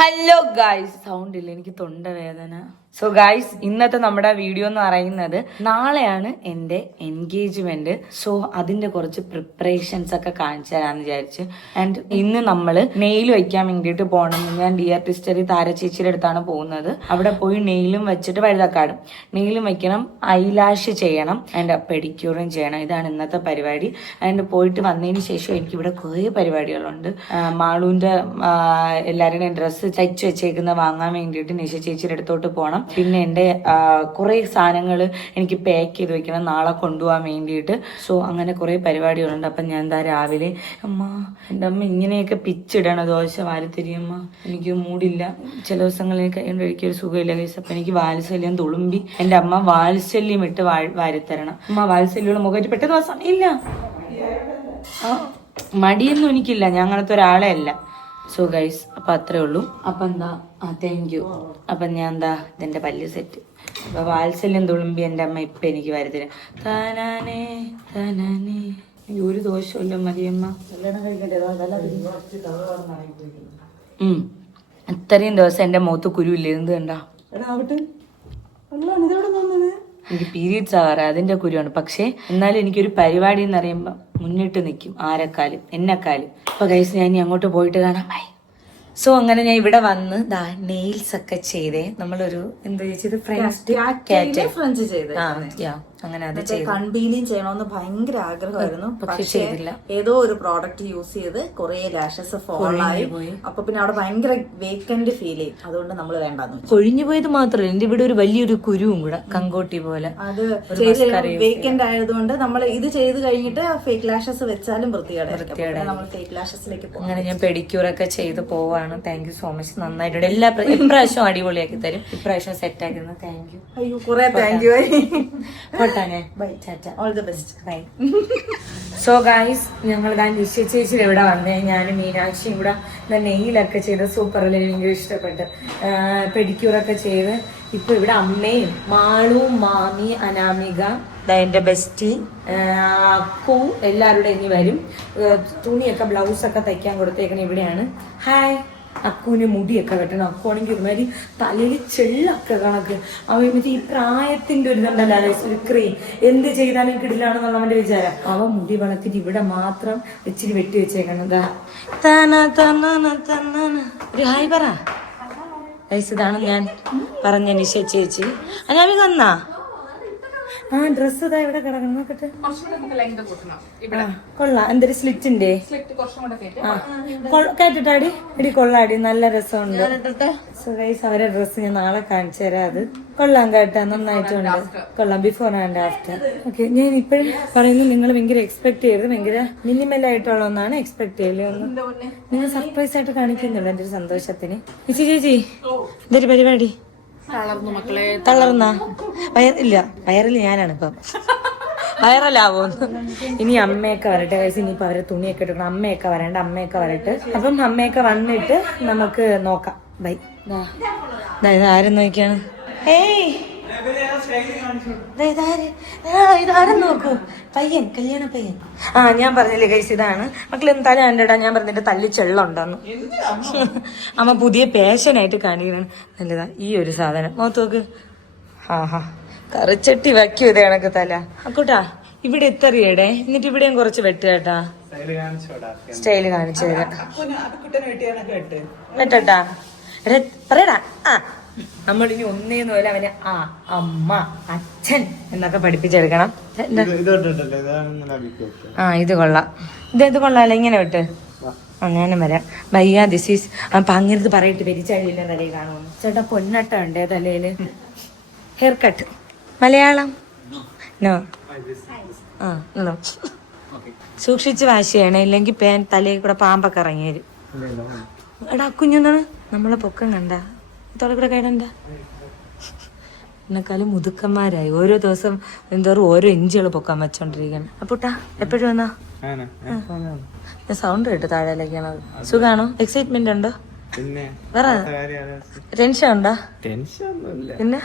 Hello guys, sound ഇല്ല, എനിക്ക് തൊണ്ടവേദന. സോ ഗായ്സ്, ഇന്നത്തെ നമ്മുടെ വീഡിയോ എന്ന് പറയുന്നത് നാളെയാണ് എൻ്റെ എൻഗേജ്മെന്റ്. സോ അതിന്റെ കുറച്ച് പ്രിപ്പറേഷൻസ് ഒക്കെ കാണിച്ചു തരാന്ന് വിചാരിച്ചു. ആൻഡ് ഇന്ന് നമ്മള് നെയിൽ വെക്കാൻ വേണ്ടിയിട്ട് പോകണം. ഞാൻ ഡി ആർട്ടിസ്റ്ററി താര ചേച്ചിയുടെ അടുത്താണ് പോകുന്നത്. അവിടെ പോയി നെയിലും വെച്ചിട്ട് വഴുതക്കാടും. നെയിലും വെക്കണം, ഐലാഷ് ചെയ്യണം, ആൻഡ് പെഡിക്യൂറും ചെയ്യണം. ഇതാണ് ഇന്നത്തെ പരിപാടി. ആൻഡ് പോയിട്ട് വന്നതിന് ശേഷം എനിക്കിവിടെ കുറേ പരിപാടികളുണ്ട്. മാളൂന്റെ എല്ലാവരുടെയും ഡ്രസ്സ് തയ്ച്ചു വെച്ചേക്കുന്ന വാങ്ങാൻ വേണ്ടിയിട്ട് നിശ ചേച്ചിയുടെ അടുത്തോട്ട് പോകണം. പിന്നെ എൻ്റെ കുറേ സാധനങ്ങൾ എനിക്ക് പാക്ക് ചെയ്ത് വെക്കണം നാളെ കൊണ്ടുപോകാൻ വേണ്ടിയിട്ട്. സോ അങ്ങനെ കുറേ പരിപാടികളുണ്ട്. അപ്പം ഞാൻ എന്താ രാവിലെ എൻ്റെ അമ്മ ഇങ്ങനെയൊക്കെ പിച്ചിടണം, ദോശ വാരിത്തരിയമ്മ, എനിക്ക് മൂടില്ല. ചില ദിവസങ്ങളിലേക്ക് എനിക്കൊരു സുഖമില്ല കേസ്. അപ്പം എനിക്ക് വാത്സല്യം തുളുമ്പി എൻ്റെ അമ്മ വാത്സല്യം ഇട്ട് വാരിത്തരണം. അമ്മ വാത്സല്യമുള്ള മുഖത്ത് പെട്ടെന്ന് ദിവസം ഇല്ല, മടിയൊന്നും എനിക്കില്ല, ഞാൻ അങ്ങനത്തെ ഒരാളെ അല്ല. സോ ഗൈസ്, അപ്പം അത്രേ ഉള്ളൂ. അപ്പം എന്താ താങ്ക് യു. അപ്പം ഞാൻ എന്താ ഇതെൻ്റെ പല്ല് സെറ്റ്. അപ്പം വാത്സല്യം തുളുമ്പി എൻ്റെ അമ്മ ഇപ്പം എനിക്ക് വരുത്തരാം. താനാനേ താനാനേ, ഒരു ദോഷമില്ല മതിയമ്മ. ഇത്രയും ദിവസം എൻ്റെ മുഖത്ത് കുരുവില്ല, എന്ത് കണ്ടാ? എനിക്ക് പീരീഡ്സ് ആവാറ് അതിന്റെ കുരുവാണ്. പക്ഷെ എന്നാലും എനിക്കൊരു പരിപാടി എന്ന് പറയുമ്പോൾ മുന്നിട്ട് നിൽക്കും ആരെക്കാലും എന്നെക്കാലും. അപ്പൊ ഗൈസ്, ഞാൻ ഇനി അങ്ങോട്ട് പോയിട്ട് കാണാം. ബൈ. സോ അങ്ങനെ ഞാൻ ഇവിടെ വന്ന് നെയിൽസ് ഒക്കെ ചെയ്തേ. നമ്മളൊരു എന്താ ചെയ്ത് ഫ്രഞ്ച് ചെയ്ത് അങ്ങനെ അത് കൺവീനിയും ചെയ്യണമെന്ന് ഭയങ്കര ആഗ്രഹമായിരുന്നു. പക്ഷെ ചെയ്തില്ല. ഏതോ ഒരു പ്രോഡക്റ്റ് യൂസ് ചെയ്ത് കുറെ ലാഷസ് ഫോൾ ആയി. അപ്പൊ പിന്നെ അവിടെ ഭയങ്കര വേക്കന്റ് ഫീൽ ചെയ്യും. അതുകൊണ്ട് നമ്മൾ വേണ്ടെന്ന് വെച്ചു. കൊഴിഞ്ഞു പോയത് മാത്രമല്ല, എന്റെ ഇവിടെ ഒരു വലിയൊരു കുരുവും കൂടെ കങ്കോട്ടി പോലെ. അത് വേക്കന്റ് ആയതുകൊണ്ട് നമ്മൾ ഇത് ചെയ്ത് കഴിഞ്ഞിട്ട് ഫേക്ക് ലാഷസ് വെച്ചാലും വൃത്തികേടായിരിക്കും. നമ്മൾ ഫേക്ക് ലാഷസിലേക്ക് പോകും. അങ്ങനെ ഞാൻ പെഡിക്യൂറൊക്കെ ചെയ്ത് പോവാണ്. Thank you so much. നന്നായിട്ടുണ്ട്. ഇപ്രാവശ്യം അടിപൊളിയാക്കി തരും. ഇപ്രാവശ്യം സെറ്റ് ആക്കുന്നു. Thank you. അയ്യോ, കുറെ താങ്ക് യു. സോ ഗായ്സ്, ഞങ്ങൾ നിശ ചേച്ചിയുടെ ഇവിടെ വന്നേ. ഞാനും മീനാക്ഷിയും കൂടെ നെയിലൊക്കെ ചെയ്ത് സൂപ്പറല്ലേ, ഭയങ്കര ഇഷ്ടപ്പെട്ട്. പെഡിക്യൂറൊക്കെ ചെയ്ത് ഇപ്പൊ ഇവിടെ അമ്മയും മാളു, മാമി, അനാമിക, എന്റെ ബെസ്റ്റി, അക്കു എല്ലാവരുടെ ഇനി വരും. തുണിയൊക്കെ ബ്ലൗസൊക്കെ തയ്ക്കാൻ കൊടുത്തേക്കണ ഇവിടെയാണ്. ഹായ്. അക്കുവിന് മുടിയൊക്കെ വെട്ടണം. അക്കുവാണെങ്കിൽ ഒരുമാതിരി തലയിൽ ചെള്ളൊക്കെ കണക്ക്. അവൻ മറ്റേ ഈ പ്രായത്തിന്റെ ഒരു ഇതുണ്ടല്ലോ, ഒരു ക്രീം എന്ത് ചെയ്താലും കിടിലാണെന്നുള്ള അവന്റെ വിചാരം. അവൻ മുടി വളർത്തിട്ട് ഇവിടെ മാത്രം ഇച്ചിരി വെട്ടി വെച്ചേക്കണം. ഒരു ഹായ് പറ. ഇതാണ് ഞാൻ പറഞ്ഞ നിശ ചേച്ചി. അനാമിക വന്നാ? ഡ്രസ് ഇതാ ഇവിടെ കിടക്കണം, നോക്കട്ടെ. കൊള്ളാം. എന്തൊരു സ്ലിറ്റിന്റെ കേട്ടിട്ടാടി എടി, കൊള്ളാടി, നല്ല രസമുണ്ട്. സുഖൈസ്, അവരെ ഡ്രസ്സ് ഞാൻ നാളെ കാണിച്ചു തരാം. അത് കൊള്ളാം കേട്ടാ, നന്നായിട്ടുണ്ട്. കൊള്ളാം, ബിഫോർ ആൻഡ് ആഫ്റ്റർ. ഓക്കെ, ഞാൻ ഇപ്പോഴും പറയുന്നു, നിങ്ങൾ ഭയങ്കര എക്സ്പെക്ട് ചെയ്തത് ഭയങ്കര മിനിമൽ ആയിട്ടുള്ള ഒന്നാണ് എക്സ്പെക്ട് ചെയ്യല്. നിങ്ങൾ സർപ്രൈസ് ആയിട്ട് കാണിക്കുന്നുള്ളൂ എൻ്റെ ഒരു സന്തോഷത്തിന്. ചേച്ചി, ഇതൊരു പരിപാടി തളർന്ന വയറില്ല, വയറിൽ ഞാനാണ് ഇപ്പം വയറലാവോന്ന്. ഇനി അമ്മയൊക്കെ വരട്ടെ വയസ്സ്. ഇനിയിപ്പോ അവരെ തുണിയൊക്കെ എടുക്കണം. അമ്മയൊക്കെ വരണ്ട, അമ്മയൊക്കെ വരട്ടെ. അപ്പം അമ്മയൊക്കെ വന്നിട്ട് നമുക്ക് നോക്കാം. ബൈ. ഇതാരും നോക്കിയാണ്. ഏയ്, ഇതാരും നോക്കൂ. പയ്യൻ, കല്യാണ പയ്യൻ. ഞാൻ പറഞ്ഞില്ലേ ഗൈസ്, ഇതാണ് മക്കൾ. എന്തായാലും എൻ്റെ ഞാൻ പറഞ്ഞിട്ട് തല്ലി ചെള്ളുണ്ടെന്ന്. അമ്മ പുതിയ പാഷനായിട്ട് കാണിക്കണം. നല്ലതാ ഈ ഒരു സാധനം. നോക്ക്. കറിച്ചട്ടി വയ്ക്കൂ ഇത് കണക്ക് തല. അക്കൂട്ടാ, ഇവിടെ എത്തറിയടേ. എന്നിട്ട് ഇവിടെയും കുറച്ച് വെട്ടുകേട്ടാ. സ്റ്റൈല് കാണിച്ചു തരാം. വെട്ടട്ടാ, പറയടാ. നമ്മളിനി ഒന്നേന്ന് പോലെ അവന് അമ്മ, അച്ഛൻ എന്നൊക്കെ പഠിപ്പിച്ചെടുക്കണം. ഇത് കൊള്ളാം. ഇത് കൊള്ളാലോ, ഇങ്ങനെ വിട്ട്. ഞാനും വരാം. ഭയ്യ, ദിസ് ഈസ്. അപ്പൊ അങ്ങനത് പറയിട്ട് പെരിച്ചാഴില്ല തലയിൽ കാണുമെന്ന്. ചേട്ടാ, പൊന്നട്ട ഉണ്ടേ തലയില്. ഹെയർ കട്ട് മലയാളം നോ. സൂക്ഷിച്ച് വാശ് ചെയ്യണേ, ഇല്ലെങ്കിൽ തലയിൽ കൂടെ പാമ്പൊക്കെ ഇറങ്ങി വരും. എടാ കുഞ്ഞൊന്നാണ് നമ്മളെ പൊക്കം കണ്ട തോടെ കേടണ്ട. എന്നെക്കാളും മുതുക്കന്മാരായി. ഓരോ ദിവസം എന്തോറും ഓരോ ഇഞ്ചുകൾ പൊക്കാൻ വെച്ചോണ്ടിരിക്കണം. അപ്പൂട്ടാ, എപ്പോഴും വന്നാ? സൗണ്ട് കേട്ട് താഴേക്കാണത്. സുഖാണോ? എക്സൈറ്റ്മെന്റ് ഉണ്ടോ? വേറെ ടെൻഷൻ ഉണ്ടോ? പിന്നെ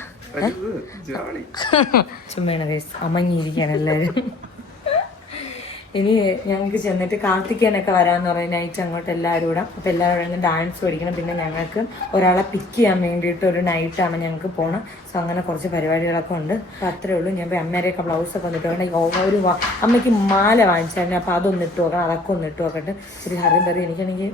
ചുമ്മാണ് അമങ്ങിയിരിക്കാണ് എല്ലാരും. ഇനി ഞങ്ങൾക്ക് ചെന്നിട്ട് കാർത്തിക്കാനൊക്കെ വരാന്ന് പറയും നൈറ്റ് അങ്ങോട്ട് എല്ലാവരും കൂടെ. അപ്പൊ എല്ലാവരും ഡാൻസ് പഠിക്കണം. പിന്നെ ഞങ്ങൾക്ക് ഒരാളെ പിക്ക് ചെയ്യാൻ വേണ്ടിയിട്ട് ഒരു നൈറ്റാണ് ഞങ്ങൾക്ക് പോകണം. സോ അങ്ങനെ കുറച്ച് പരിപാടികളൊക്കെ ഉണ്ട്. അപ്പൊ അത്രേ ഉള്ളൂ. ഞാൻ അമ്മേരെയൊക്കെ ബ്ലൗസൊക്കെ വന്നിട്ട് വേണം അമ്മയ്ക്ക് മാല വാങ്ങിച്ചായിരുന്നു. അപ്പൊ അതൊന്ന് ഇട്ട് നോക്കണം, അതൊക്കെ ഒന്ന് ഇട്ട് നോക്കട്ടെ. ഒരു ഹറിബറി എനിക്കാണെങ്കിൽ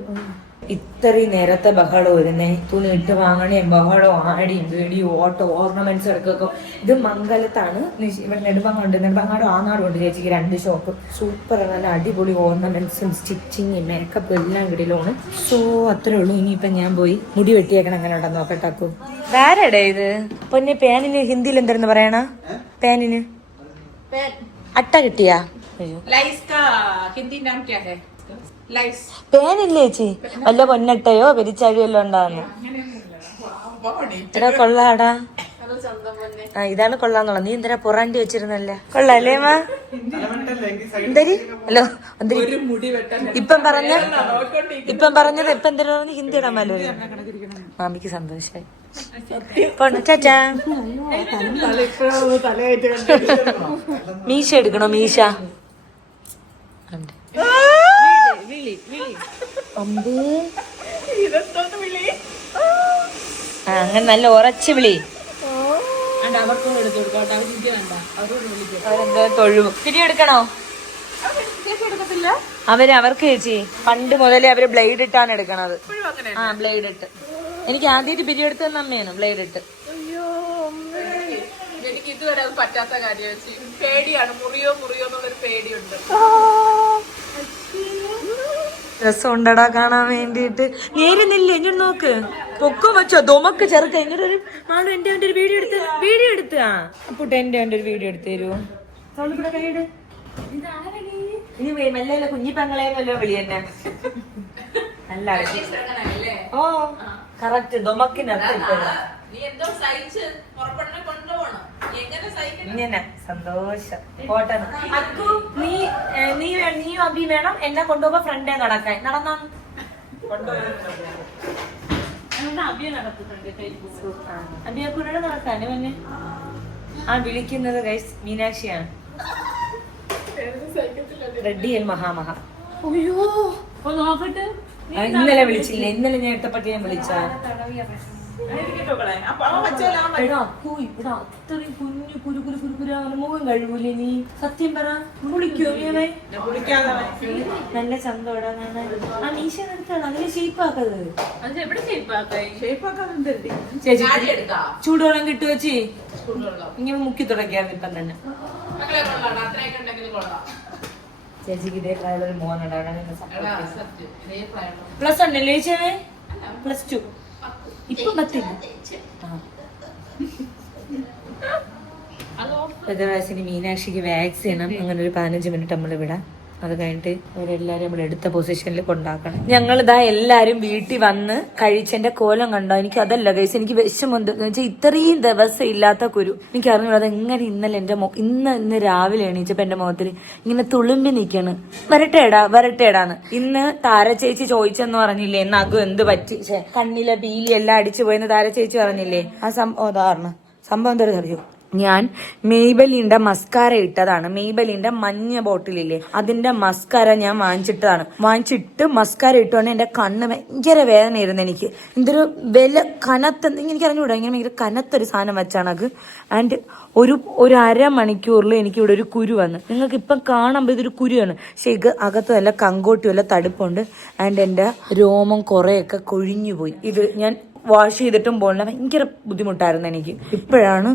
ഇത്രയും നേരത്തെ ബഹളം വരുന്നേ. തുണി ഇട്ട് വാങ്ങണേ, ബഹളം, ആടിയും വീടിയും ഓട്ടോ ഓർണമെന്റ്സ് എടുക്കൊക്കെ. ഇത് മംഗലത്താണ്. ഇവിടെ നെടുമങ്ങുണ്ട്, നെടുമങ്ങാടും ആങ്ങാടും ഉണ്ട് ചേച്ചിക്ക് 2 ഷോപ്പ്. സൂപ്പർ, നല്ല അടിപൊളി ഓർണമെന്റ്സും സ്റ്റിച്ചിങ് മേക്കപ്പ് എല്ലാം കിടിലാണ്. സോ അത്രേ ഉള്ളൂ. ഇനിയിപ്പൊ ഞാൻ പോയി മുടി വെട്ടിയേക്കണം. അങ്ങനെ ഉണ്ടെന്ന് നോക്കട്ടാക്കൂ. വേറെടേ ഇത് പൊന്നെ പേനിന് ഹിന്ദിയിൽ എന്തായിരുന്നു പറയണ? പേനിന് അട്ട കിട്ടിയാ? പേനില്ലേ ചേച്ചി? വല്ല പൊന്നട്ടയോ പെരിച്ചാഴിയോ എല്ലാം ഉണ്ടാകുന്നു. എടാ കൊള്ളാടാ. ഇതാണ് കൊള്ളാന്നുള്ളത്. നീ എന്തിനാ പൊറാണ്ടി വെച്ചിരുന്നല്ലേ? കൊള്ളാല്ലേ മാ? എന്തരി ഹലോ എന്തരി ഇപ്പം പറഞ്ഞത് ഇപ്പം എന്തിനാ പറഞ്ഞു? ഹിന്ദി ഇടാൻ മേലോ? മാമിക്ക് സന്തോഷായി. ചാച്ചാ മീശ എടുക്കണോ? മീശ അങ്ങനെ നല്ല ഉറച്ച് വിളി. പിരിയെടുക്കണോ? അവർക്ക് ചേച്ചി പണ്ട് മുതലേ അവര് ബ്ലേഡ് ഇട്ടാണ് എടുക്കണത്. ആ ബ്ലേഡ് ഇട്ട്. എനിക്ക് ആദ്യമായിട്ട് പിരിയെടുത്ത് തന്ന അമ്മയാണ് ബ്ലേഡ് ഇട്ട്. എനിക്ക് ഇതുവരെ അത് പറ്റാത്ത കാര്യം പേടിയാണ്. മുറിയോ എന്നുള്ളൊരു പേടിയുണ്ട്. രസമുണ്ടടാ കാണാൻ വേണ്ടിട്ട്. നേരുന്നില്ല ഇങ്ങോട്ട് നോക്ക്. പൊക്കം വെച്ചോ ദൊമക്ക് ചെറുക്ക. ഇങ്ങോട്ടൊരു മാളു എന്റെ ഒരു വീഡിയോ എടുത്ത് ആ അപ്പൂട്ട എന്റെ ഒരു വീഡിയോ എടുത്ത് തരുമോ? കൂടെ കൈയിട്. ഇനി മെല്ലെ കുഞ്ഞിപ്പങ്ങളെന്നല്ലോ വിളി തന്നെ. നല്ല ഓ കറക്റ്റ് ദൊമക്കിനകത്ത് ഇങ്ങനെ സന്തോഷം. പോട്ടെ അക്കു, നീയും അബി വേണം എന്നെ കൊണ്ടുപോകുമ്പോ ഫ്രണ്ടേ നടക്കാൻ. നടന്നാ അബിയക്കൂടെ നടക്കാന് പിന്നെ. ആ വിളിക്കുന്നത് ഗൈസ് മീനാക്ഷിയാണ്. റെഡ്ഡി എൽ മഹാമഹ. ഇന്നലെ വിളിച്ചില്ല. ഇന്നലെ ഞാൻ ഇട്ടപ്പറ്റി ഞാൻ വിളിച്ച അക്കു ഇവിടെ അത്രയും കുഞ്ഞു കുരുകുരാന്ന് മുഖം കഴിവൂലേ നീ? സത്യം പറ. കുളിക്കോ നീ? നല്ല ചന്തോടാ. ആ മീശ നിർത്താൻ അങ്ങനെ ഷേപ്പാക്കത്. ചേച്ചി ചൂടുവെള്ളം കിട്ടുവച്ചി ഇങ്ങനെ മുക്കി തുടങ്ങിയായിരുന്നു ഇപ്പം തന്നെ. ചേച്ചിക്ക് ഇതേ പ്രായമുള്ളൊരു മോനുണ്ടാവണം. പ്ലസ് ഉണ്ടല്ലേ ചേച്ചി? +2 ഇപ്പൊ 10. വയസ്സിന് മീനാക്ഷിക്ക് വാക്സിൻ ചെയ്യണം. അങ്ങനെ ഒരു 15 മിനിറ്റ് നമ്മൾ വിടാം. അത് കഴിഞ്ഞിട്ട് അവരെല്ലാരും നമ്മൾ എടുത്ത പൊസിഷനിൽ കൊണ്ടാക്കണം. ഞങ്ങളിതാ എല്ലാരും വീട്ടിൽ വന്ന് കഴിച്ചെന്റെ കോലം കണ്ടോ? എനിക്ക് അതല്ല ഗൈസ്, എനിക്ക് വിഷമുണ്ട്. വെച്ചാൽ ഇത്രയും ദിവസം ഇല്ലാത്ത കുരു എനിക്ക് അറിഞ്ഞു. അതെങ്ങനെ ഇന്നലെ എന്റെ ഇന്ന് രാവിലെ എണീച്ചപ്പോ എന്റെ മുഖത്തിൽ ഇങ്ങനെ തുളുമ്പി നിക്കാണ്. വരട്ടേടാന്ന്. ഇന്ന് താര ചേച്ചി ചോദിച്ചെന്ന് പറഞ്ഞില്ലേ നഗു എന്ത് പറ്റി, കണ്ണിലെ പീലി എല്ലാം അടിച്ചു പോയെന്ന് താര ചേച്ചി പറഞ്ഞില്ലേ? ആ സംഭവം എന്താ അറിയോ? ഞാൻ മെയ്ബലിന്റെ മസ്കാര ഇട്ടതാണ്. മെയ്ബലിന്റെ മഞ്ഞ ബോട്ടിലില്ലേ അതിന്റെ മസ്കാര ഞാൻ വാങ്ങിച്ചിട്ട് മസ്കാര ഇട്ടുകൊണ്ട് എന്റെ കണ്ണ് ഭയങ്കര വേദനയായിരുന്നു. എനിക്ക് എന്തൊരു കനത്ത എനിക്ക് അറിഞ്ഞുകൂടാ. ഇങ്ങനെ ഭയങ്കര കനത്തൊരു സാധനം വെച്ചാണ് അത്. ആൻഡ് ഒരു അരമണിക്കൂറിൽ എനിക്ക് ഇവിടെ ഒരു കുരു വന്ന്. നിങ്ങൾക്ക് ഇപ്പം കാണുമ്പോൾ ഇതൊരു കുരുവാണ്. പക്ഷെ ഇത് അകത്ത് നല്ല കങ്കോട്ടി വല്ല തടുപ്പുണ്ട്. ആൻഡ് എന്റെ രോമം കുറെയൊക്കെ കൊഴിഞ്ഞു പോയി. ഇത് ഞാൻ വാഷ് ചെയ്തിട്ടും പോലില്ല. ഭയങ്കര ബുദ്ധിമുട്ടായിരുന്നു എനിക്ക്. ഇപ്പോഴാണ്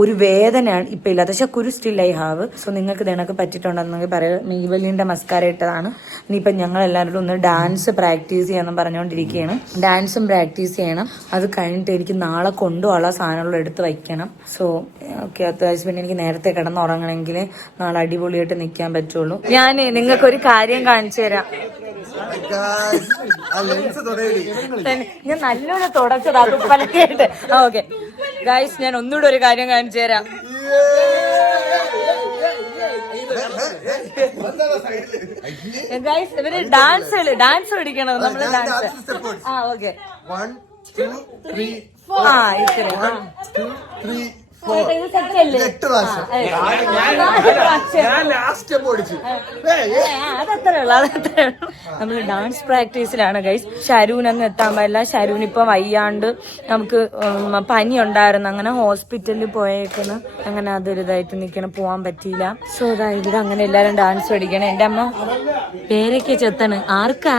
ഒരു വേദനയാണ് ഇപ്പൊ ഇല്ലാത്ത. പക്ഷെ കുരു സ്റ്റിൽ ഐ ഹാവ്. സോ നിങ്ങൾക്ക് ഇതിനൊക്കെ പറ്റിയിട്ടുണ്ടെന്നെങ്കിൽ പറയാം. മെയ്ബലിന്റെ മസ്കാര ഇട്ടതാണ്. ഇനിയിപ്പം ഞങ്ങൾ എല്ലാവരും ഒന്ന് ഡാൻസ് പ്രാക്ടീസ് ചെയ്യാന്ന് പറഞ്ഞുകൊണ്ടിരിക്കുകയാണ്. ഡാൻസും പ്രാക്ടീസ് ചെയ്യണം. അത് കഴിഞ്ഞിട്ട് എനിക്ക് നാളെ കൊണ്ടുപോകാനുള്ള സാധനങ്ങൾ എടുത്ത് വയ്ക്കണം. സോ ഓക്കെ, അത്യാവശ്യം പിന്നെ എനിക്ക് നേരത്തെ കിടന്നുറങ്ങണമെങ്കിൽ നാളെ അടിപൊളിയായിട്ട് നിൽക്കാൻ പറ്റുള്ളൂ. ഞാൻ നിങ്ങൾക്കൊരു കാര്യം കാണിച്ചു തരാം. ഞാൻ നല്ലോണം തുടച്ചതാ പലക്കായിട്ട്. ഓക്കെ ഗൈസ്, ഞാൻ ഒന്നുകൂടെ ഒരു കാര്യം കാണിച്ചു തരാം. ഗൈസ് ഇവര് ഡാൻസ് പഠിക്കണത്. നമ്മള് ഡാൻസ് ഓക്കെ. 1 2 3 ഇത്ര നമ്മള് ഡാൻസ് പ്രാക്ടീസിലാണ് ഗൈസ്. ഷരൂൻ അങ്ങ് എത്താൻ പാടില്ല. ഷരൂൻ ഇപ്പൊ വയ്യാണ്ട് നമുക്ക് പനി ഉണ്ടായിരുന്നു, അങ്ങനെ ഹോസ്പിറ്റലിൽ പോയേക്കുന്നു. അങ്ങനെ അതൊരു ഇതായിട്ട് നിക്കണം, പോവാൻ പറ്റിയില്ല. സോ ഇതാ ഇവിടെ അങ്ങനെ എല്ലാരും ഡാൻസ് പഠിക്കണം. എന്റെ അമ്മ പേരൊക്കെ ചെത്താണ്. ആർക്കാ?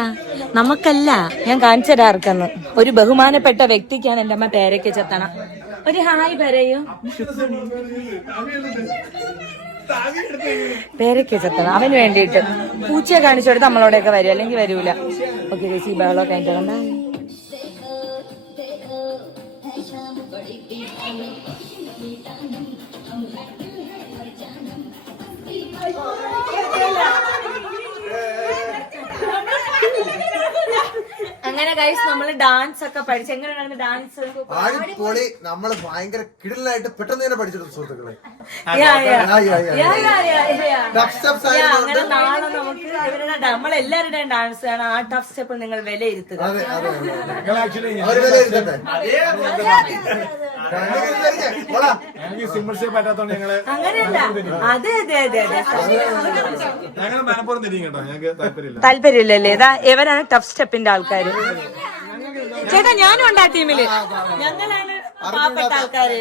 നമുക്കല്ല, ഞാൻ കാണിച്ചത് ആർക്കെന്ന്. ഒരു ബഹുമാനപ്പെട്ട വ്യക്തിക്കാണ് എന്റെ അമ്മ പേരൊക്കെ ചെത്തണം. ഒരു ഹായ് പറയൂ. പേരൊക്കെ ചെത്തണം അവന് വേണ്ടിയിട്ട്. പൂച്ചയെ കാണിച്ചു കൊടുത്ത് നമ്മളോടെയൊക്കെ വരും, അല്ലെങ്കിൽ വരൂല. ഓക്കെ ഈ ബഹളമൊക്കെ കഴിഞ്ഞിട്ടുണ്ടാ. അങ്ങനെ ഗൈസ് നമ്മള് ഡാൻസ് ഒക്കെ പഠിച്ചു. എങ്ങനെയാണ് ഡാൻസ്? അടിപൊളി. നമ്മള് ഭയങ്കര കിടലായിട്ട് പെട്ടെന്ന് തന്നെ പഠിച്ചെടുത്തു സുഹൃത്തുക്കളെ. അങ്ങനെ നാളെ നമുക്ക് ഇവരുടെ നമ്മളെല്ലാവരുടെയും ഡാൻസ് ആണ്. ആ ടഫ് സ്റ്റെപ്പ് നിങ്ങൾ വിലയിരുത്തുക. അങ്ങനെയല്ല, അതെ അതെ അതെ അതെ താല്പര്യമില്ലല്ലേ? ഇതാ ഇവരാണ് ടഫ് സ്റ്റെപ്പിന്റെ ആൾക്കാര്. ചേട്ടാ ഞാനും ഉണ്ട് ആ ടീമില്. ഞങ്ങളാണ് പാവപ്പെട്ട ആൾക്കാര്.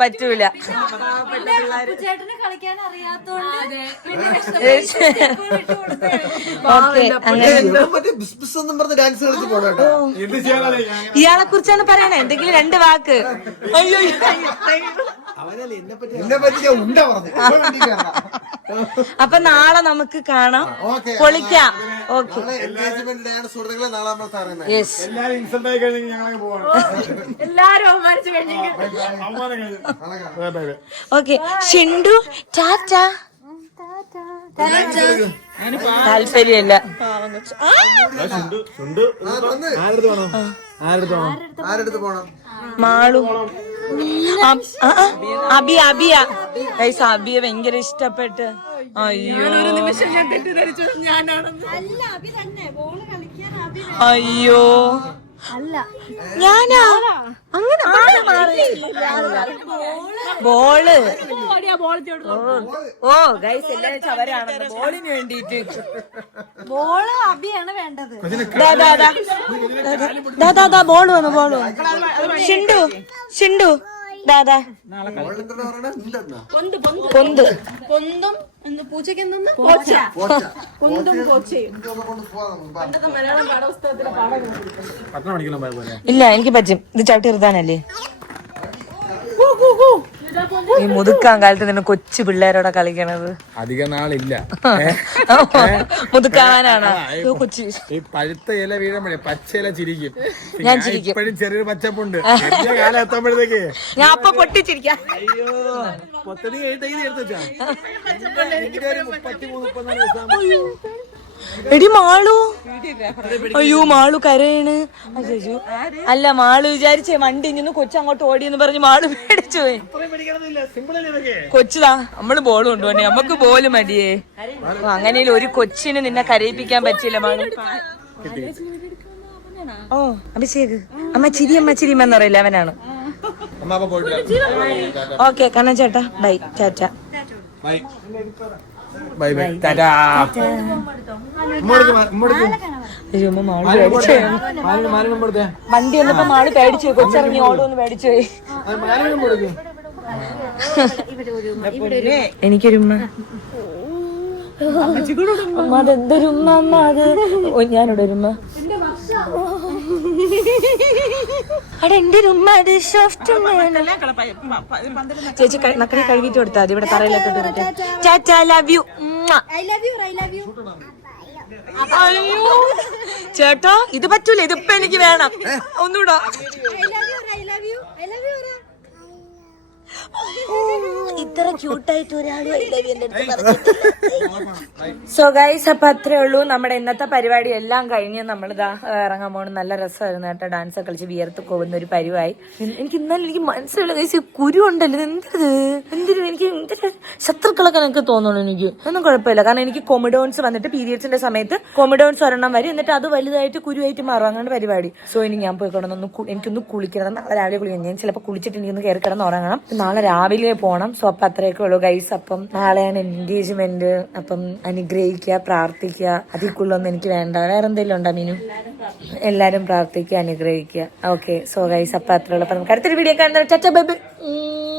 പറ്റൂല. ഇയാളെ കുറിച്ചാണ് പറയണേ. എന്തെങ്കിലും 2 വാക്ക്. അയ്യോ അപ്പൊ നാളെ നമുക്ക് കാണാം, പൊളിക്കാം. ഓക്കെ എല്ലാരും ഓക്കെ. ഷിണ്ടു ടാറ്റ. താല്പര്യമില്ല. മാളു അബിയ ഗൈസ്. അബിയെ ഭയങ്കര ഇഷ്ടപ്പെട്ട്. അയ്യോ അയ്യോ ഞാനാ അങ്ങനെ ബോള്. ഓ ഗൈസ് എല്ലാരും ചവരാണ് ബോളിന് വേണ്ടിട്ട്. ബോള് അബിയാണ് വേണ്ടത്. ദാദാ ബോള് വന്നു, ബോള് വന്നു. ഷിണ്ടു ഷിണ്ടു ദാദാ പൊന്ത് പൊന്തും പൂച്ചയ്ക്ക് എന്തെന്ന് പൊന്തും പോച്ചയും. ഇല്ല എനിക്ക് പറ്റും. ഇത് ചവിട്ടി നിർത്താനല്ലേ? ഈ മുതുക്കാൻ കാലത്ത് തന്നെ കൊച്ചു പിള്ളേരോടെ കളിക്കണത്. അധിക നാളില്ല. മുതുക്കാനാണ് കൊച്ചി. ഈ പഴുത്ത ഇല വീഴുമ്പോഴേ പച്ച ഇല ചിരിക്കും. ഞാൻ ചിരിക്കും. ഇപ്പോഴും ചെറിയൊരു പച്ചപ്പുണ്ട്. കാലം എത്തുമ്പോഴത്തേക്ക് ഞാൻ അപ്പൊ പൊട്ടിച്ചിരിക്കാം. അയ്യോ പൊത്തടി എടുത്താ എടി മാളു. അയ്യോ മാളു കരയണ്. അല്ല മാളു വിചാരിച്ചേ വണ്ടി ഇങ്ങനെ കൊച്ചങ്ങോട്ട് ഓടിയെന്ന് പറഞ്ഞ് മാളു പേടിച്ചു പോയി. കൊച്ചുതാ നമ്മള് ബോൾ കൊണ്ടുപോണേ, നമുക്ക് ബോല് മതിയേ. അങ്ങനെ ഒരു കൊച്ചിന് നിന്നെ കരയിപ്പിക്കാൻ പറ്റില്ല മാളു. ഓ അഭിഷേക് അമ്മ ചിരിയമ്മ പറയില്ല, അവനാണ്. ഓക്കെ കണ്ണൻ ചേട്ടാ bye tata. Bye bye tata. വണ്ടി വന്നപ്പോ മാള് പേടിച്ചു പോയി. കൊച്ചിറങ്ങി ഓടുമെന്ന് പേടിച്ചു പോയി. എനിക്കൊരുമ്മ. അമ്മ അതെന്തൊരുമ്മ അമ്മ അത്. ഞാനിവിടെ ഒരുമ്മ. അവിടെ എന്റെ ഒരു ഉമ്മ. ചേച്ചി മക്കളെ കഴുകിട്ട് കൊടുത്താൽ മതി. ഇവിടെ തറയിലൊക്കെ ടാറ്റ ലവ് യു. അയ്യോ ചേട്ടാ ഇത് പറ്റൂല, ഇതിപ്പോ എനിക്ക് വേണം. ഒന്നുകൂടാ ഇത്ര ക്യൂട്ടായിട്ട് ഒരാളും ഐ ലവ് എന്റെ അടുത്ത് പറഞ്ഞിട്ടില്ല. സോ ഗൈസ് അപ്പൊ അത്രേ ഉള്ളൂ നമ്മുടെ ഇന്നത്തെ പരിപാടി എല്ലാം കഴിഞ്ഞ് നമ്മളിതാ ഇറങ്ങാൻ പോകണം. നല്ല രസമായിരുന്നു കേട്ടോ, ഡാൻസ് ഒക്കെ കളിച്ച് വിയർത്ത് പോകുന്ന ഒരു പരിവായി. എനിക്ക് ഇന്നാലും എനിക്ക് മനസ്സിലുള്ള ഗൈസ് കുരു ഉണ്ടല്ലോ, എന്തൊരു എനിക്ക് ശത്രുക്കളൊക്കെ എനിക്ക് തോന്നുന്നു. എനിക്ക് ഒന്നും കുഴപ്പമില്ല, കാരണം എനിക്ക് കൊമിഡോൺസ് വന്നിട്ട് പീരിയഡ്സിന്റെ സമയത്ത് കൊമിഡോൺസ് ഒരെണ്ണം വരും, എന്നിട്ട് അത് വലുതായിട്ട് കുരുവായിട്ട് മാറും, അങ്ങനെ പരിപാടി. സോ ഇനി ഞാൻ പോയി കിടന്നൊന്ന് എനിക്കൊന്ന് കുളിക്കണം. നാളെ രാവിലെ കുളിക്കണം. ഞാൻ ചിലപ്പോൾ കുളിച്ചിട്ട് എനിക്കൊന്ന് കയറി കിടന്ന് ഉറങ്ങണം. നാളെ രാവിലെ പോകണം. സോ അപ്പൊ അത്രയൊക്കെ ഉള്ളൂ ഗൈസ്. അപ്പം നാളെയാണ് എൻഗേജ്മെന്റ്. അപ്പം അനുഗ്രഹിക്കുക, പ്രാർത്ഥിക്കുക, അതിൽ കൂടുതലൊന്നും എനിക്ക് വേണ്ട. വേറെ എന്തെങ്കിലും ഉണ്ടോ മീനു? എല്ലാരും പ്രാർത്ഥിക്കുക, അനുഗ്രഹിക്കുക. ഓക്കെ സോ ഗൈസ് അപ്പൊ അത്രേ ഉള്ളൂ. അപ്പൊ നമുക്ക് അടുത്തൊരു വീഡിയോ കാണുന്ന